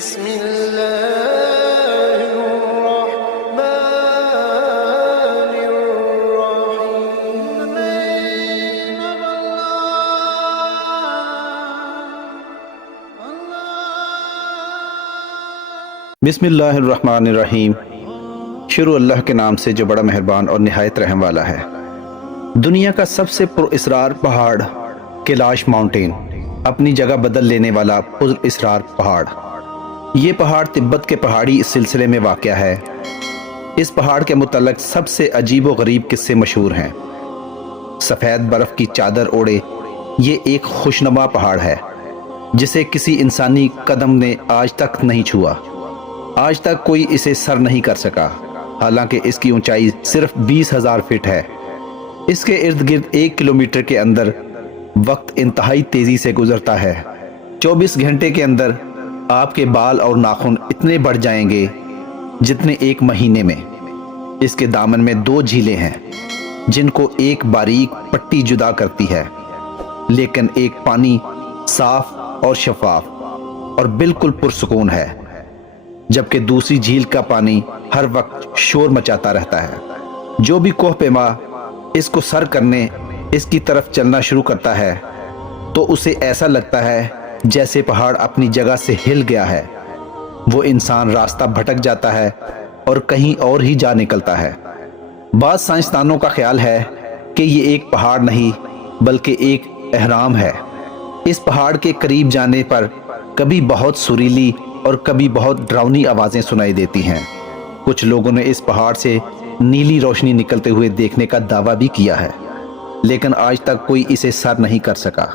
بسم الله الرحمن الرحيم. بسم اللہ الرحمن الرحیم. شروع اللہ کے نام سے جو بڑا مہربان اور نہایت رحم والا ہے. دنیا کا سب سے پر اسرار پہاڑ کیلاش ماؤنٹین، اپنی جگہ بدل لینے والا پر اسرار پہاڑ. یہ پہاڑ تبت کے پہاڑی سلسلے میں واقع ہے. اس پہاڑ کے متعلق سب سے عجیب و غریب قصے مشہور ہیں. سفید برف کی چادر اوڑھے یہ ایک خوشنما پہاڑ ہے جسے کسی انسانی قدم نے آج تک نہیں چھوا. آج تک کوئی اسے سر نہیں کر سکا، حالانکہ اس کی اونچائی صرف 20,000 فٹ ہے. اس کے ارد گرد 1 کلومیٹر کے اندر وقت انتہائی تیزی سے گزرتا ہے. 24 گھنٹے کے اندر آپ کے بال اور ناخن اتنے بڑھ جائیں گے جتنے 1 مہینے میں. اس کے دامن میں 2 جھیلیں ہیں جن کو ایک باریک پٹی جدا کرتی ہے، لیکن ایک پانی صاف اور شفاف اور بالکل پرسکون ہے، جبکہ دوسری جھیل کا پانی ہر وقت شور مچاتا رہتا ہے. جو بھی کوہ پیما اس کو سر کرنے اس کی طرف چلنا شروع کرتا ہے تو اسے ایسا لگتا ہے جیسے پہاڑ اپنی جگہ سے ہل گیا ہے. وہ انسان راستہ بھٹک جاتا ہے اور کہیں اور ہی جا نکلتا ہے. بعض سائنسدانوں کا خیال ہے کہ یہ ایک پہاڑ نہیں بلکہ ایک اہرام ہے. اس پہاڑ کے قریب جانے پر کبھی بہت سریلی اور کبھی بہت ڈراؤنی آوازیں سنائی دیتی ہیں. کچھ لوگوں نے اس پہاڑ سے نیلی روشنی نکلتے ہوئے دیکھنے کا دعویٰ بھی کیا ہے، لیکن آج تک کوئی اسے سر نہیں کر سکا.